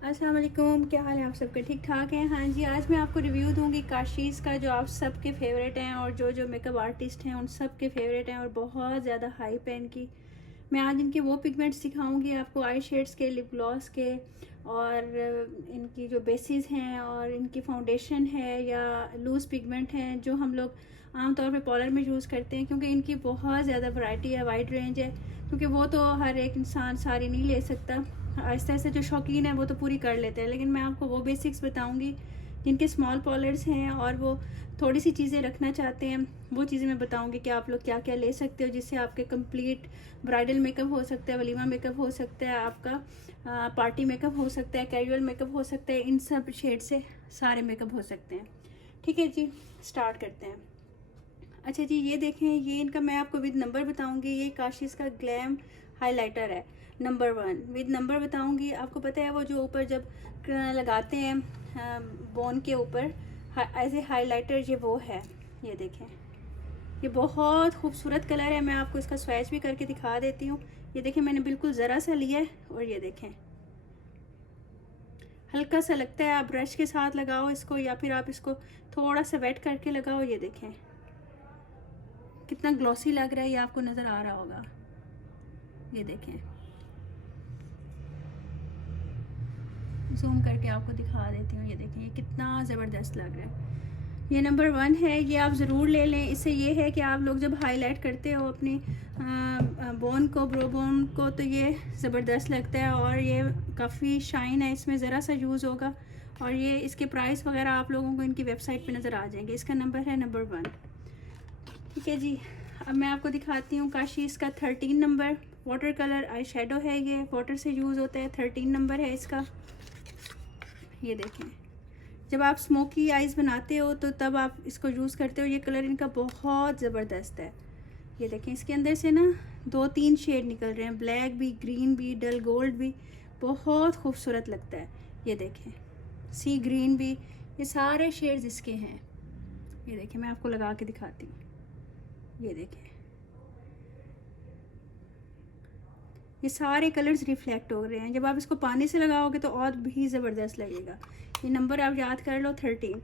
अस्सलाम वालेकुम, क्या हाल है आप सबके? ठीक ठाक हैं? हाँ जी, आज मैं आपको रिव्यू दूंगी काशीज़ का, जो आप सबके फेवरेट हैं और जो मेकअप आर्टिस्ट हैं उन सब के फेवरेट हैं और बहुत ज़्यादा हाइप है इनकी। मैं आज इनके वो पिगमेंट्स दिखाऊंगी आपको, आई शेड्स के, लिप ग्लॉस के, और इनकी जो बेसिस हैं और इनकी फाउंडेशन है या लूज़ पिगमेंट हैं जो हम लोग आमतौर पे पार्लर में यूज़ करते हैं, क्योंकि इनकी बहुत ज़्यादा वैरायटी है, वाइड रेंज है। क्योंकि वो तो हर एक इंसान सारी नहीं ले सकता, आहिस्ता आहिस्ता जो शौकीन है वो तो पूरी कर लेते हैं, लेकिन मैं आपको वो बेसिक्स बताऊंगी जिनके स्मॉल पार्लर्स हैं और वो थोड़ी सी चीज़ें रखना चाहते हैं। वो चीज़ें मैं बताऊंगी कि आप लोग क्या क्या ले सकते हो जिससे आपके कंप्लीट ब्राइडल मेकअप हो सकता है, वलीमा मेकअप हो सकता है, आपका पार्टी मेकअप हो सकता है, कैजुअल मेकअप हो सकता है। इन सब शेड से सारे मेकअप हो सकते हैं। ठीक है जी, स्टार्ट करते हैं। अच्छा जी, ये देखें, ये इनका मैं आपको विद नंबर बताऊंगी। ये काशीज़ का ग्लैम हाइलाइटर है, नंबर 1। विद नंबर बताऊंगी। आपको पता है वो जो ऊपर जब लगाते हैं बोन के ऊपर एज ए हाइलाइटर, ये वो है। ये देखें, ये बहुत खूबसूरत कलर है। मैं आपको इसका स्वैच भी करके दिखा देती हूँ। ये देखें, मैंने बिल्कुल ज़रा सा लिया है और ये देखें, हल्का सा लगता है। आप ब्रश के साथ लगाओ इसको या फिर आप इसको थोड़ा सा वेट करके लगाओ। ये देखें कितना ग्लॉसी लग रहा है, ये आपको नज़र आ रहा होगा। ये देखें, जूम करके आपको दिखा देती हूँ। ये देखें, ये कितना ज़बरदस्त लग रहा है। ये नंबर 1 है, ये आप ज़रूर ले लें। इससे ये है कि आप लोग जब हाईलाइट करते हो अपनी बोन को, ब्रो बोन को, तो ये ज़बरदस्त लगता है और ये काफ़ी शाइन है, इसमें ज़रा सा यूज़ होगा। और ये इसके प्राइस वगैरह आप लोगों को इनकी वेबसाइट पे नज़र आ जाएंगे। इसका नंबर है नंबर 1। ठीक है जी, अब मैं आपको दिखाती हूँ काशीज़ का 13 number water colour eye shadow है। ये वाटर से यूज़ होता है, 13 नंबर है इसका। ये देखें, जब आप स्मोकी आइज़ बनाते हो तो तब आप इसको यूज़ करते हो। ये कलर इनका बहुत ज़बरदस्त है। ये देखें, इसके अंदर से ना 2-3 शेड निकल रहे हैं, ब्लैक भी, ग्रीन भी, डल गोल्ड भी। बहुत खूबसूरत लगता है। ये देखें, सी ग्रीन भी, ये सारे शेड्स इसके हैं। ये देखें, मैं आपको लगा के दिखाती हूँ। ये देखें, ये सारे कलर्स रिफ्लेक्ट हो रहे हैं। जब आप इसको पानी से लगाओगे तो और भी ज़बरदस्त लगेगा। ये नंबर आप याद कर लो, 13।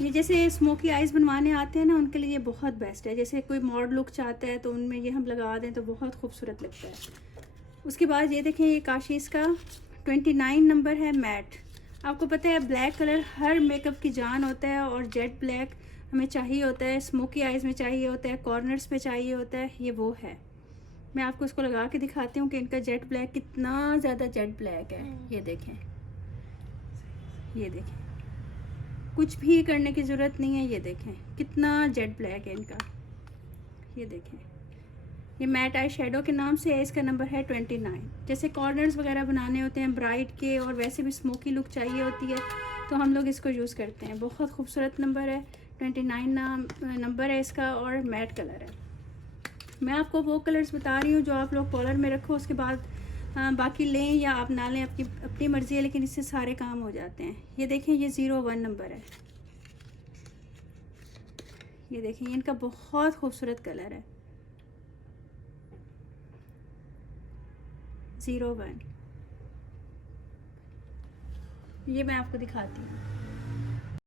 ये जैसे स्मोकी आइज़ बनवाने आते हैं ना, उनके लिए ये बहुत बेस्ट है। जैसे कोई मॉड लुक चाहता है तो उनमें ये हम लगा दें तो बहुत खूबसूरत लगता है। उसके बाद ये देखें, ये काशीज़ का 29 नंबर है, मैट। आपको पता है ब्लैक कलर हर मेकअप की जान होता है और जेट ब्लैक हमें चाहिए होता है, स्मोकी आइज़ में चाहिए होता है, कॉर्नर्स पे चाहिए होता है। ये वो है। मैं आपको इसको लगा के दिखाती हूँ कि इनका जेट ब्लैक कितना ज़्यादा जेट ब्लैक है। ये देखें, ये देखें, कुछ भी करने की ज़रूरत नहीं है। ये देखें कितना जेट ब्लैक है इनका। ये देखें, ये मैट आई शेडो के नाम से है। इसका नंबर है 29। जैसे कॉर्नर्स वगैरह बनाने होते हैं ब्राइट के और वैसे भी स्मोकी लुक चाहिए होती है तो हम लोग इसको यूज़ करते हैं। बहुत खूबसूरत नंबर है, 29 नंबर है इसका और मैट कलर है। मैं आपको वो कलर्स बता रही हूँ जो आप लोग कॉलर में रखो, उसके बाद बाकी लें या आप ना लें, आपकी अपनी मर्ज़ी है, लेकिन इससे सारे काम हो जाते हैं। ये देखें, ये 01 नंबर है। ये देखें, इनका बहुत खूबसूरत कलर है, 01। ये मैं आपको दिखाती हूँ।